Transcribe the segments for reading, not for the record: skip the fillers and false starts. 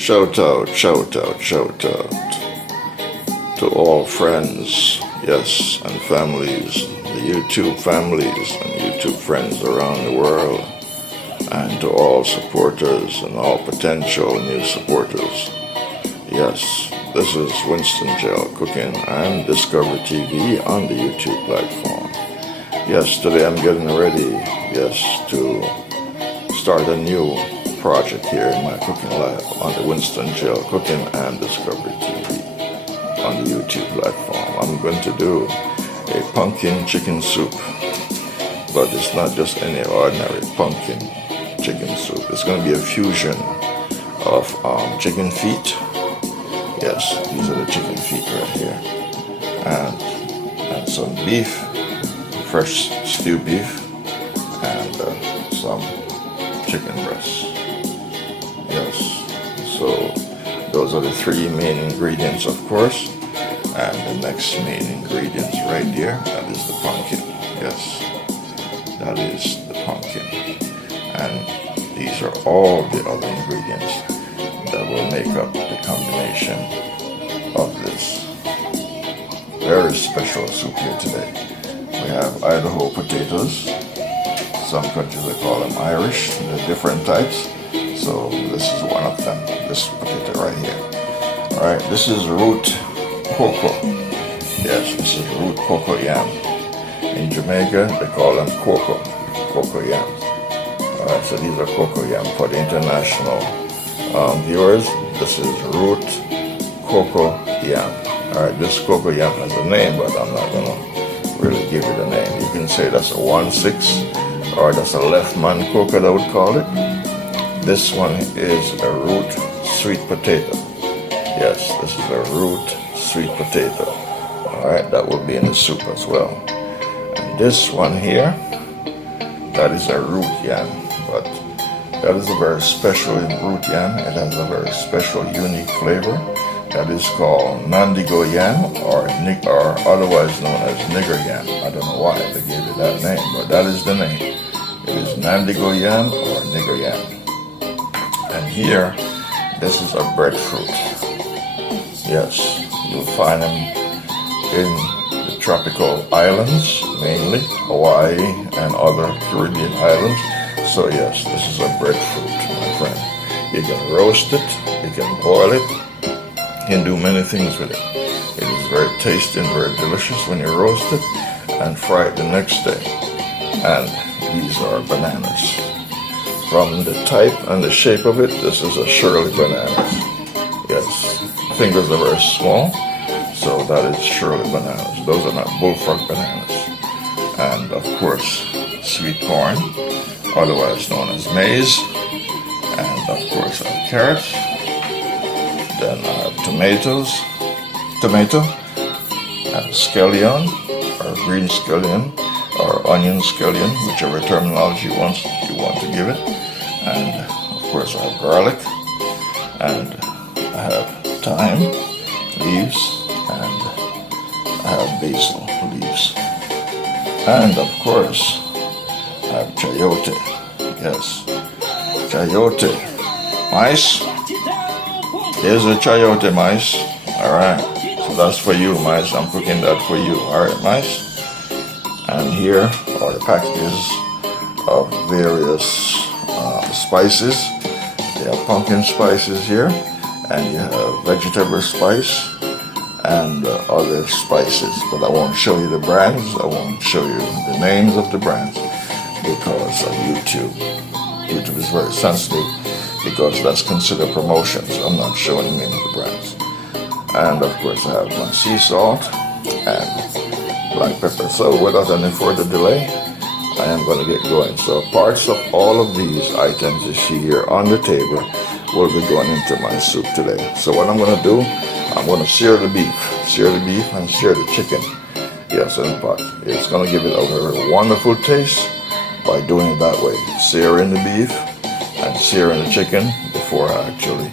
Shout out to all friends, yes, and families, the YouTube families and YouTube friends around the world, and to all supporters and all potential new supporters. Yes, this is Winston Cooking and Discovery TV on the YouTube platform. Yes, today I'm getting ready, yes, to start a new project here in my cooking lab on the Winston Cooking and Discovery TV on the YouTube platform. I'm going to do a pumpkin chicken soup, but it's not just any ordinary pumpkin chicken soup. It's going to be a fusion of chicken feet. Yes, these are the chicken feet right here, and some beef, fresh stewed beef, and some chicken breasts. Yes, so those are the three main ingredients, of course, and the next main ingredients right there, that is the pumpkin. Yes, that is the pumpkin, and these are all the other ingredients that will make up the combination of this very special soup here today. We have Idaho potatoes. Some countries they call them Irish. There are different types. So this is one of them, this potato right here. Alright, this is root cocoa. Yes, this is root cocoa yam. In Jamaica, they call them cocoa yams. Alright, so these are cocoa yam. For the international viewers, this is root cocoa yam. Alright, this cocoa yam has a name, but I'm not going to really give it a name. You can say that's a 1/6, or that's a left man cocoa, I would call it. This one is a root sweet potato. Yes, this is a root sweet potato. Alright, that will be in the soup as well. And this one here, that is a root yam, but that is a very special root yam. It has a very special, unique flavor. That is called Nandigo yam, or otherwise known as nigger yam. I don't know why they gave it that name, but that is the name. It is Nandigo yam or nigger yam. And here, this is a breadfruit. Yes, you'll find them in the tropical islands, mainly Hawaii and other Caribbean islands. So yes, this is a breadfruit, my friend. You can roast it, you can boil it, you can do many things with it. It is very tasty and very delicious when you roast it and fry it the next day. And these are bananas. From the type and the shape of it, this is a Shirley banana. Yes, fingers are very small, so that is Shirley bananas. Those are not bullfrog bananas. And of course, sweet corn, otherwise known as maize. And of course, I have carrots. Then I have tomato, and scallion, or green scallion, or onion scallion, whichever terminology you want to give it. And of course I have garlic, and I have thyme leaves, and I have basil leaves. And of course I have chayote. Yes, chayote. Mice? Here's a chayote, mice. Alright, so that's for you, mice. I'm cooking that for you. Alright, mice. And here are the packages of various spices. You have pumpkin spices here, and you have vegetable spice and other spices. But I won't show you the brands. I won't show you the names of the brands because of YouTube. YouTube is very sensitive because that's considered promotion. So I'm not showing the name of the brands. And of course I have my sea salt and black pepper. So without any further delay, I am going to get going. So parts of all of these items you see here on the table will be going into my soup today. So what I'm going to do, I'm going to sear the beef and sear the chicken. Yes, in the pot. It's going to give it a very wonderful taste by doing it that way. Searing the beef and searing the chicken before I actually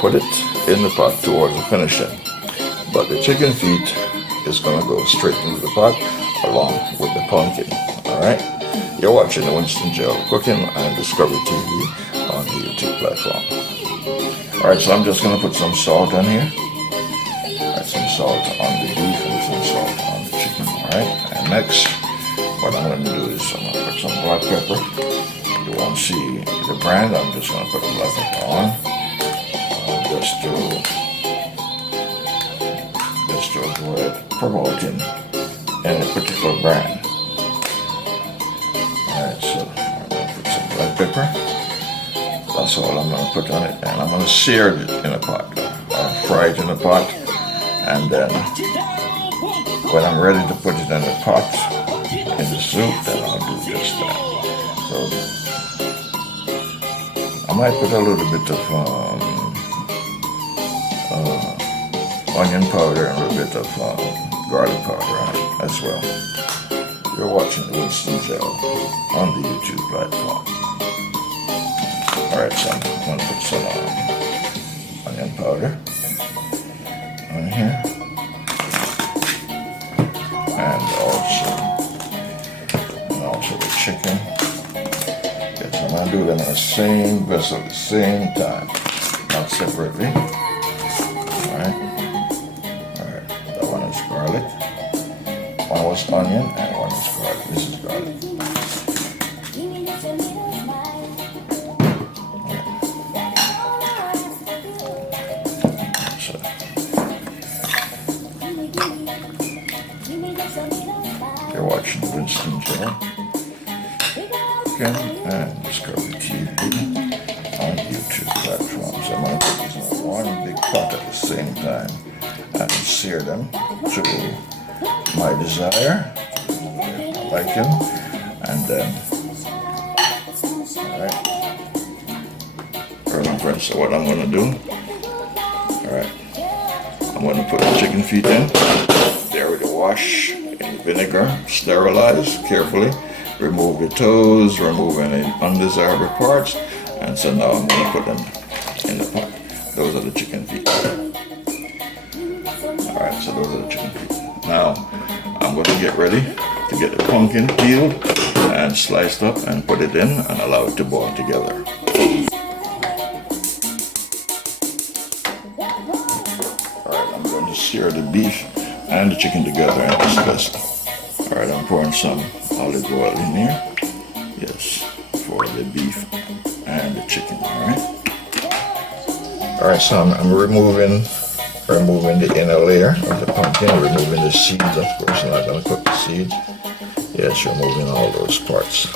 put it in the pot towards the finishing. But the chicken feet is going to go straight into the pot along with the pumpkin. Alright? You're watching the Winston Cooking and Discovery TV on the YouTube platform. Alright, so I'm just going to put some salt on here. Alright, some salt on the beef and some salt on the chicken. Alright, and next, what I'm going to do is I'm going to put some black pepper. You won't see the brand, I'm just going to put a black pepper on. Just to avoid promoting any particular brand. Alright, so I'm going to put some black pepper. That's all I'm going to put on it, and I'm going to sear it in a pot, or fry it in a pot, and then when I'm ready to put it in the pot, in the soup, then I'll do just that. So I might put a little bit of onion powder and a little bit of garlic powder on it as well. You're watching the Winston Gel on the YouTube platform. Alright, so I'm going to put some onion powder on here, and also the chicken. Yes, I'm going to do them in the same vessel at the same time, not separately. Alright, that one is garlic, one was onion, and one is garlic. This is garlic. You're watching Winston Gel and Discovery TV on YouTube platforms. I'm going to put these in one big pot at the same time and sear them to my desire. I like them, and then alright, friends. So what I'm going to do? Alright, I'm going to put the chicken feet in. They already wash in vinegar, sterilize carefully, remove the toes, remove any undesirable parts, and so now I'm going to put them in the pot. Those are the chicken feet. Alright, so those are the chicken feet. Now I'm going to get ready to get the pumpkin peeled and sliced up and put it in and allow it to boil together. Alright, I'm going to sear the beef and the chicken together in this vessel. Alright, I'm pouring some olive oil in here. Yes, for the beef and the chicken. Alright, so I'm removing the inner layer of the pumpkin, removing the seeds. Of course, I'm not going to cook the seeds. Yes, removing all those parts.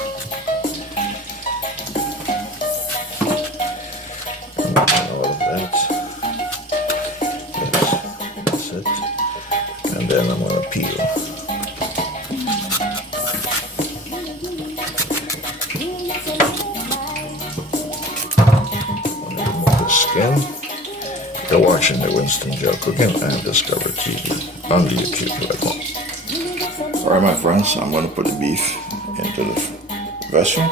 Removing all of that. Yes, that's it. And then I'm going to peel. Skin. You're watching the Winston Gel Cooking and Discovery TV on the YouTube platform. Alright, my friends, I'm going to put the beef into the vessel.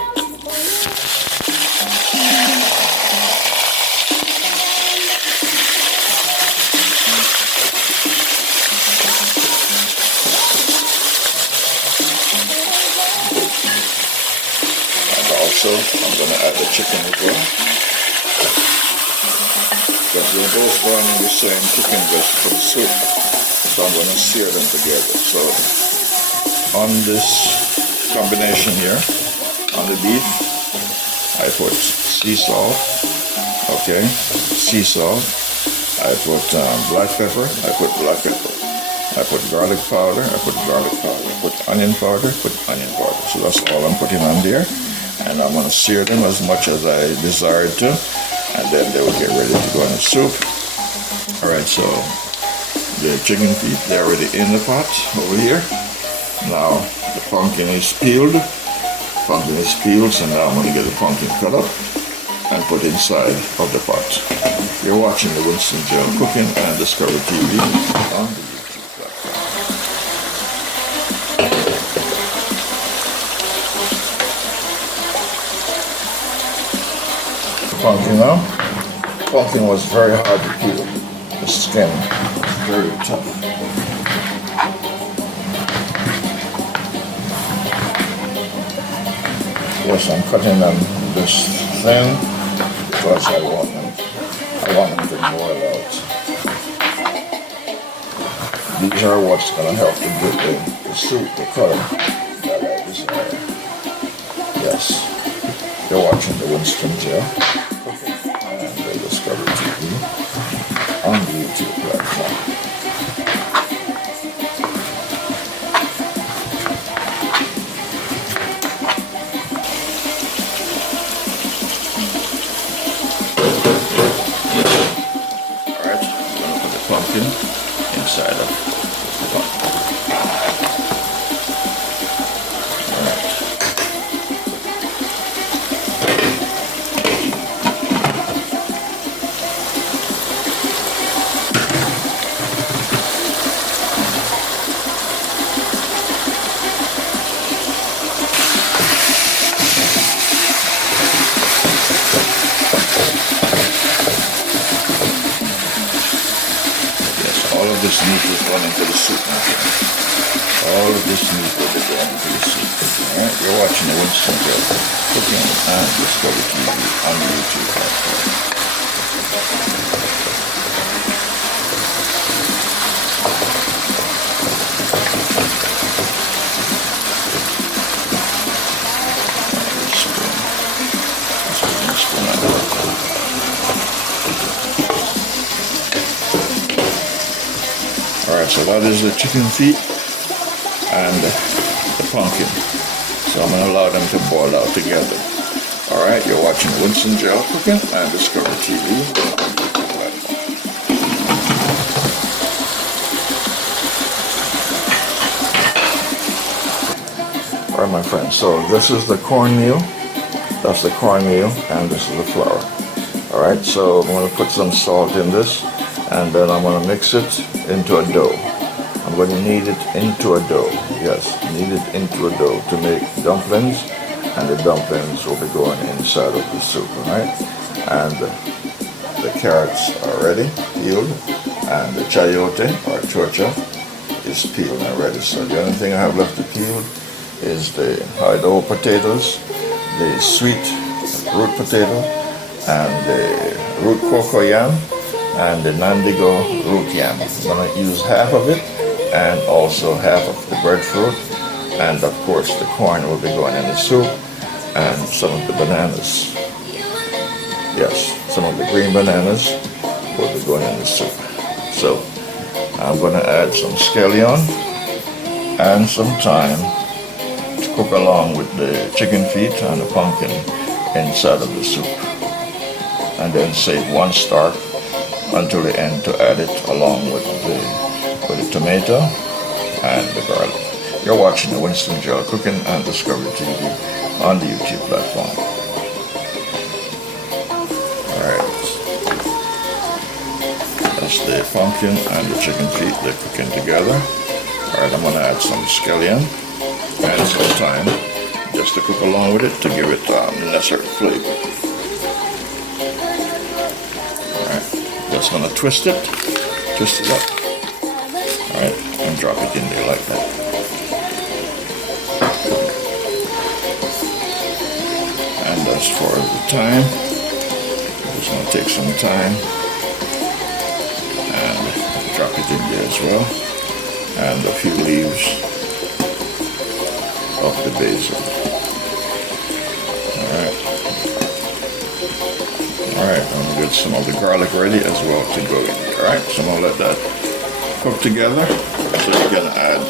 And also, I'm going to add the chicken as well. But they're both going in the same chicken vegetable soup, so I'm going to sear them together. So on this combination here, on the beef, I put sea salt, okay, sea salt. I put black pepper, I put black pepper. I put garlic powder, I put garlic powder. I put onion powder, put onion powder. So that's all I'm putting on there, and I'm going to sear them as much as I desired to. And then they will get ready to go in the soup. Alright, so the chicken feet, they're already in the pot over here. Now the pumpkin is peeled. So now I'm going to get the pumpkin cut up and put inside of the pot. You're watching the Winston Gel Cooking and Discovery TV on the YouTube platform. Pumpkin now. Pumpkin was very hard to peel. The skin very tough. Yes, I'm cutting them this thin because I I want them to boil out. These are what's going to help to give the soup the color that I desire. Yes, you're watching the Winston Gel and the Discovery TV on the YouTube platform. Pumpkin inside of the pot. All of this meat is going into the soup now. All of this meat will be going into the soup. Alright, you're watching the Winston Gel Cooking and Discovery TV on the YouTube platform. Alright, so that is the chicken feet and the pumpkin. So I'm going to allow them to boil out together. Alright, you're watching Winston Gel Cooking and Discovery TV. Alright, my friends, so this is the cornmeal. That's the cornmeal, and this is the flour. Alright, so I'm going to put some salt in this, and then I'm going to mix it into a dough. I'm going to knead it into a dough. Yes, knead it into a dough to make dumplings, and the dumplings will be going inside of the soup, alright? And the carrots are ready, peeled, and the chayote or chocha is peeled and ready. So the only thing I have left to peel is the hard potatoes, the sweet root potato, and the root cocoa yam, and the Nandigo root yam. I'm going to use half of it and also half of the breadfruit, and of course the corn will be going in the soup, and some of the bananas. Yes, some of the green bananas will be going in the soup. So I'm going to add some scallion and some thyme to cook along with the chicken feet and the pumpkin inside of the soup, and then save one stalk until the end to add it along with the tomato and the garlic. You're watching the Winston Gel Cooking and Discovery TV on the YouTube platform. Alright, that's the pumpkin and the chicken feet, they're cooking together. Alright, I'm going to add some scallion and some thyme just to cook along with it to give it the necessary flavor. Just going to twist it up. Alright, and drop it in there like that. And as far as the time, I'm just going to take some time and drop it in there as well. And a few leaves of the basil. Alright, I'm going to get some of the garlic ready as well to go in. Alright, so I'm going to let that cook together so you can add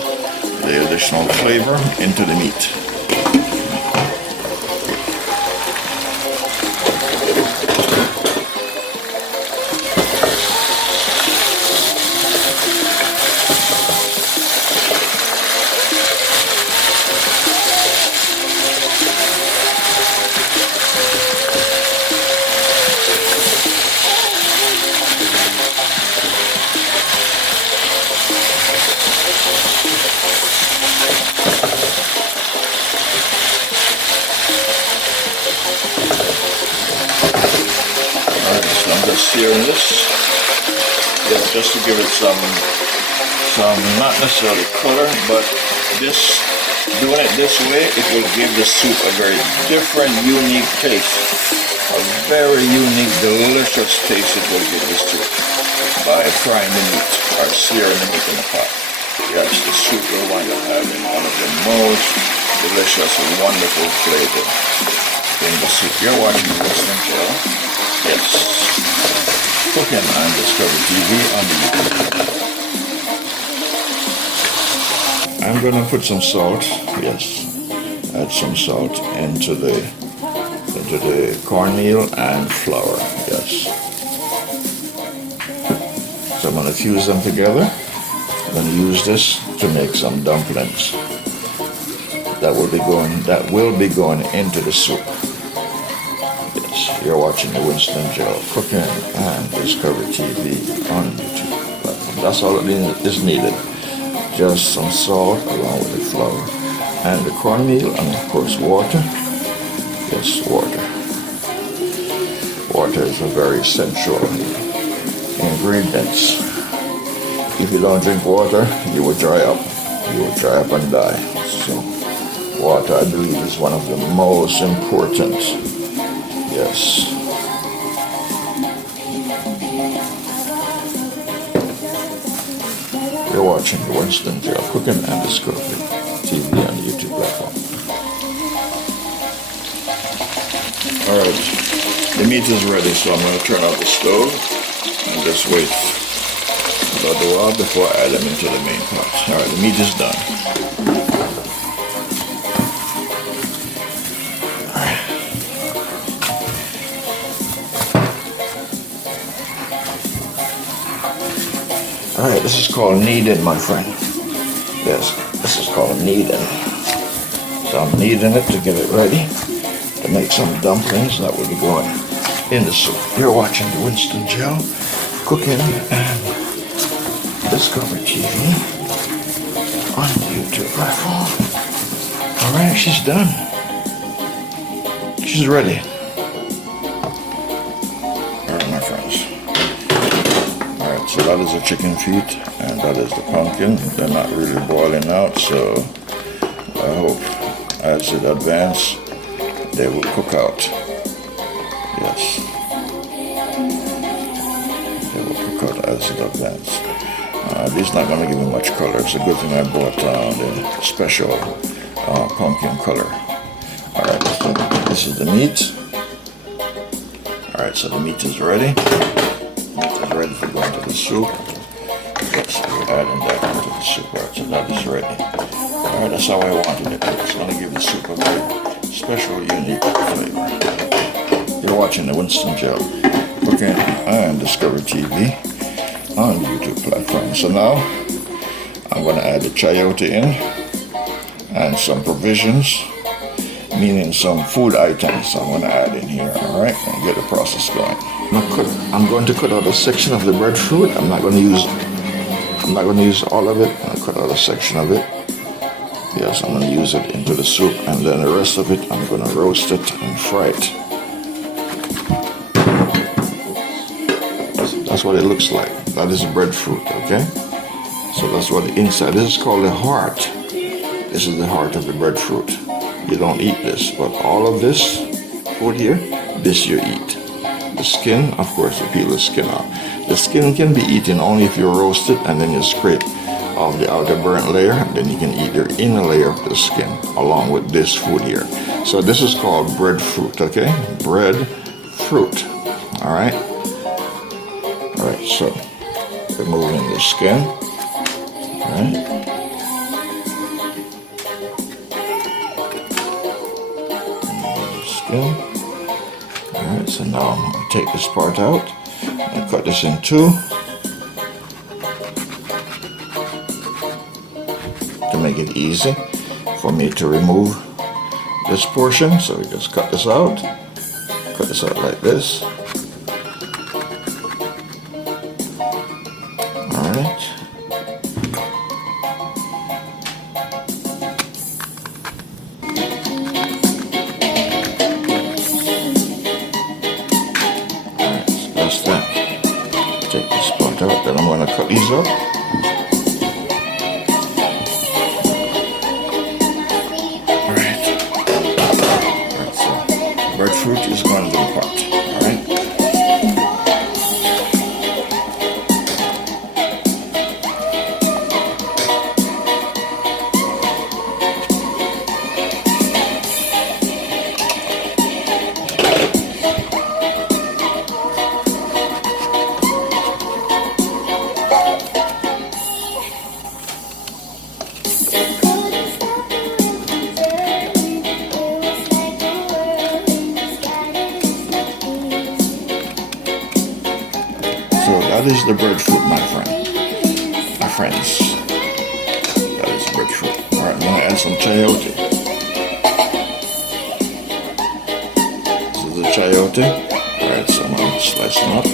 the additional flavor into the meat. Searing this, just to give it some not necessarily color, but doing it this way, it will give the soup a very different, unique taste. A very unique, delicious taste it will give this soup by frying the meat or searing the meat in the pot. Yes, the soup will wind up having one of the most delicious, wonderful flavor in the soup. You're watching Winston Joe. Yes. Cooking on Discovery TV on the YouTube. I'm gonna put some salt, yes, add some salt into the cornmeal and flour, yes. So I'm gonna fuse them together. I'm gonna use this to make some dumplings that will be going into the soup. Yes, you're watching the Winston Joe Cooking and Discovery TV on YouTube. That's all that is needed. Just some salt along with the flour and the cornmeal, and of course water. Yes, water. Water is a very essential ingredient. If you don't drink water, you will dry up. You will dry up and die. So water, I believe, is one of the most important. Yes. You're watching the Winston Joe Cooking and Discovery TV on the YouTube platform. Alright, the meat is ready, so I'm going to turn off the stove and just wait about a while before I add them into the main pot. Alright, the meat is done. Alright, this is called kneading, my friend. Yes, this is called kneading. So I'm kneading it to get it ready to make some dumplings that will be going in the soup. You're watching the Winston Joe Cooking and Discovery TV on the YouTube platform. Alright, she's done. She's ready. Alright, my friends. Alright, so that is the chicken feet and that is the pumpkin. They're not really boiling out, so I hope as it advances they will cook out. Yes. They will cook out as it advances. This is not going to give me much color. It's a good thing I bought the special pumpkin color. Alright, so this is the meat. Alright, so the meat is ready. It's ready to go into the soup. Yes, we're adding that into the soup. Alright, so that is ready. Alright, that's how I wanted it. It's going to give the soup a very special, unique flavor. You're watching the Winston Joe Cooking and Discovery TV on the YouTube platform. So now I'm going to add the chayote in and some provisions, meaning some food items I'm going to add in here. Alright, and get the process going. I'm going to cut out a section of the breadfruit. I'm not going to use all of it. I'm going to cut out a section of it. Yes, I'm going to use it into the soup, and then the rest of it I'm going to roast it and fry it. That's what it looks like. That is breadfruit, okay? So that's what the inside, this is called the heart. This is the heart of the breadfruit. You don't eat this, but all of this food here, this you eat. The skin, of course, you peel the skin off. The skin can be eaten only if you roast it and then you scrape off the outer burnt layer, and then you can eat the inner layer of the skin along with this food here. So this is called breadfruit, okay? Breadfruit, all right? All right, so removing the skin, all right? Skin. Alright, so now I'm going to take this part out and cut this in two to make it easy for me to remove this portion. So we just cut this out like this. Alright. Take this part out, then I'm going to cut these up. Alright, so breadfruit is going to the pot. Alright? So that is the breadfruit, my friends. That is breadfruit. Alright, I'm gonna add some chayote. This is the chayote. Alright, so I'm gonna slice them up.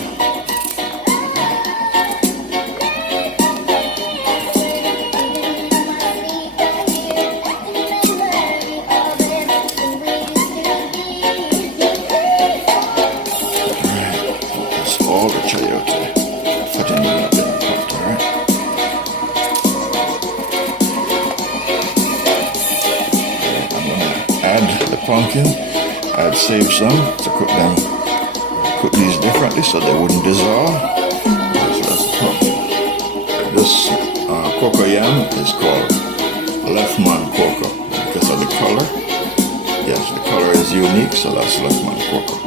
All the chayote. Putting it up in the pot, alright? I'm gonna add the pumpkin. I'd save some to cook these differently so they wouldn't dissolve. So that's the pumpkin. This cocoa yam is called left man cocoa because of the color. Yes, the color is unique, so that's left man cocoa.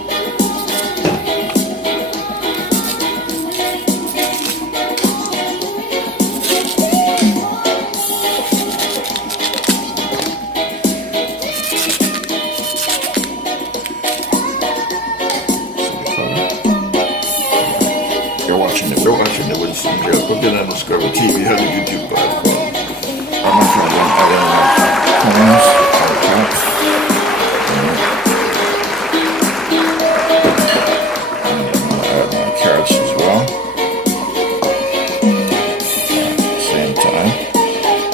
We're watching the Winston Cooking and Discovery TV on the YouTube platform. I'm not trying to add any corns or caps. And I'm going to add my carrots as well. At the same time.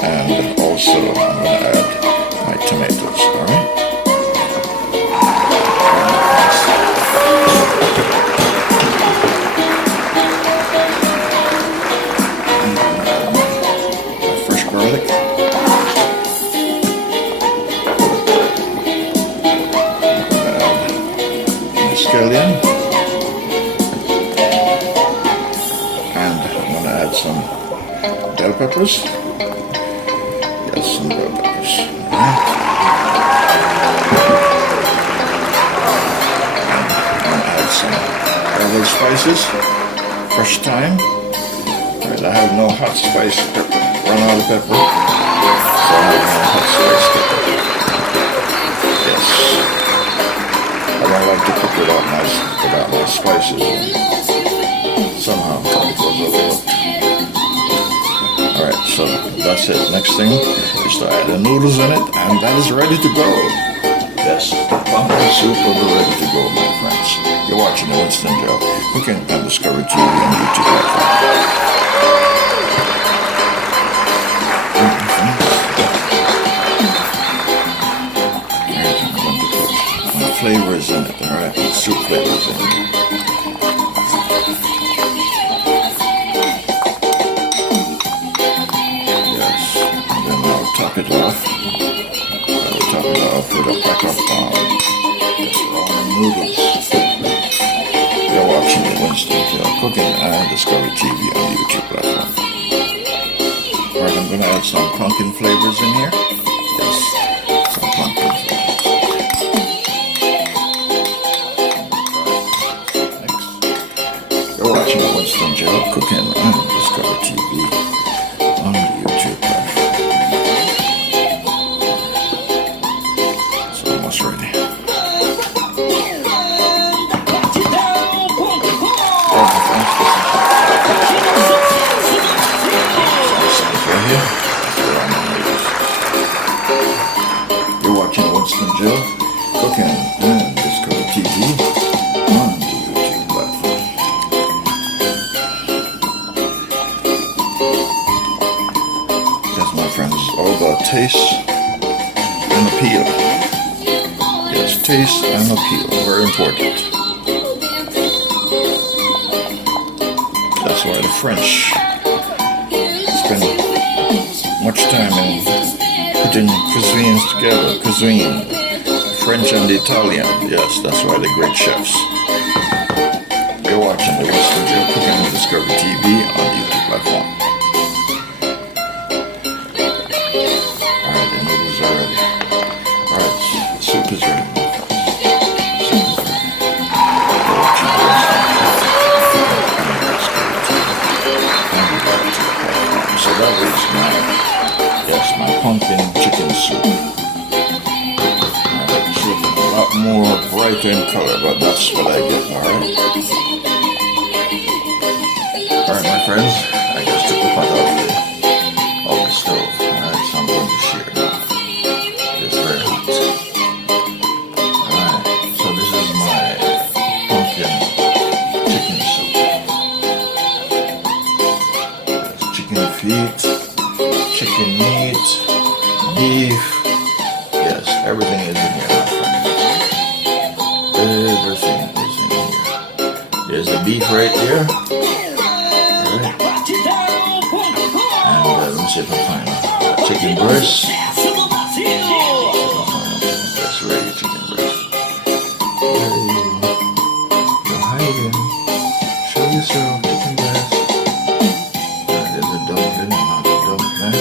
And also I'm going to add my tomatoes, alright? Scallion, and I'm going to add some bell peppers. Yes, some bell peppers. Right. And I'm going to add some herbal spices, fresh thyme. Right, I have no hot spice pepper, run out of pepper, so I have no hot spice pepper. Yes. I don't like to cook without those spices. Somehow it goes overlooked. Alright, so that's it. Next thing is to add the noodles in it, and that is ready to go. Yes, the pumpkin soup will be ready to go, my friends. You're watching the Winston Cooking and Discovery TV on YouTube platform. Flavors in it, alright, soup flavors in it. Yes, and then I'll top it off. I'll top it off with a pack of ramen noodles. You're watching the Winston Cooking and Discovery TV on the YouTube platform. Alright, I'm going to add some pumpkin flavors in here. Yes, some pumpkin flavors. Watching Winston Cooking and Discovery TV on the YouTube platform. It's almost ready. You're watching Winston Cooking and Discovery TV on the YouTube platform. My friends, all about taste and appeal. Yes, taste and appeal, very important. That's why the French spend much time in putting cuisines together. French and Italian. Yes, that's why they're great chefs. You're watching the Winston Cooking with Discovery TV on the YouTube platform. Alright, the noodles are ready. Alright, the soup is ready. So that is my pumpkin chicken soup. It's looking a lot more brighter in color, but that's what I get, alright? Alright, my friends, I just took the pot off the stove. Alright, so I'm going to share now. It is very hot. Alright, so this is my pumpkin chicken soup. There's chicken feet, chicken meat, beef. Yes, everything is in here, my friends. Everything is in here. There's the beef right there. Alright. And let me see if I find chicken breast. That's ready, chicken breast. Hey, you're hiding. Show yourself, chicken breast. There's a dumpling, not a dumpling.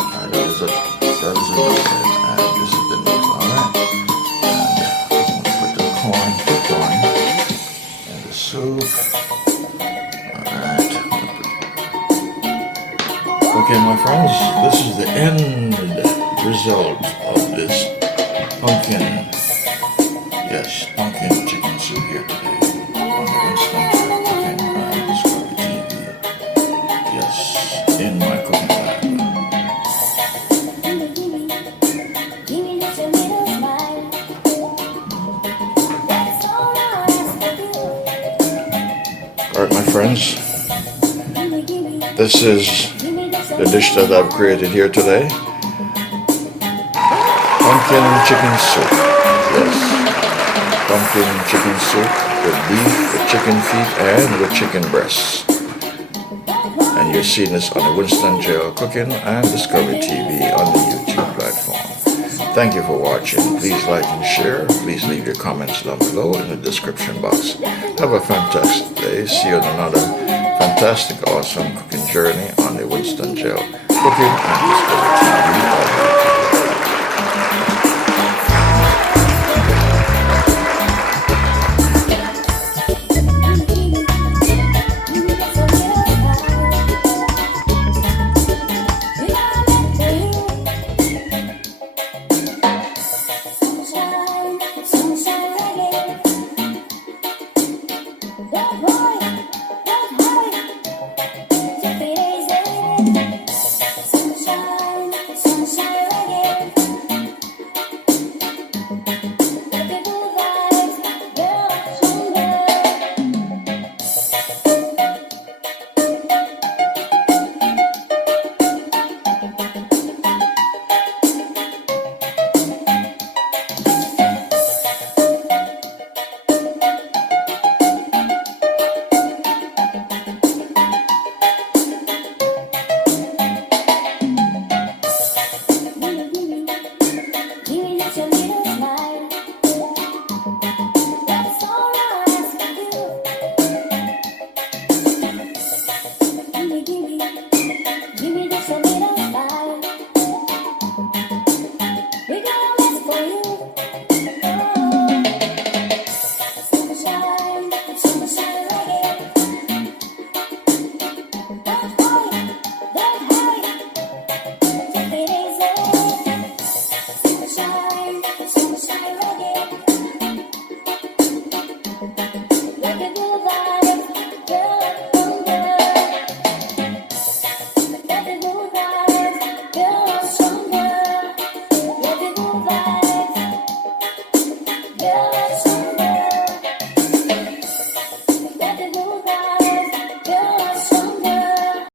Alright, that is a dumpling. And this is the noodle, alright? And I'm gonna put the corn, and the soup. Alright. Okay, my friends, this is the end result of this pumpkin chicken soup here today on the Winston Cooking and Discovery TV. Yes, in my cooking lab. Alright, my friends, this is the dish that I've created here today. Pumpkin chicken soup. Yes, pumpkin chicken soup with beef, with chicken feet, and with chicken breasts. And you're seeing this on the Winston Cooking and Discovery TV on the YouTube platform. Thank you for watching. Please like and share. Please leave your comments down below in the description box. Have a fantastic day. See you on another fantastic, awesome cooking journey on the Winston Cooking and Discovery TV.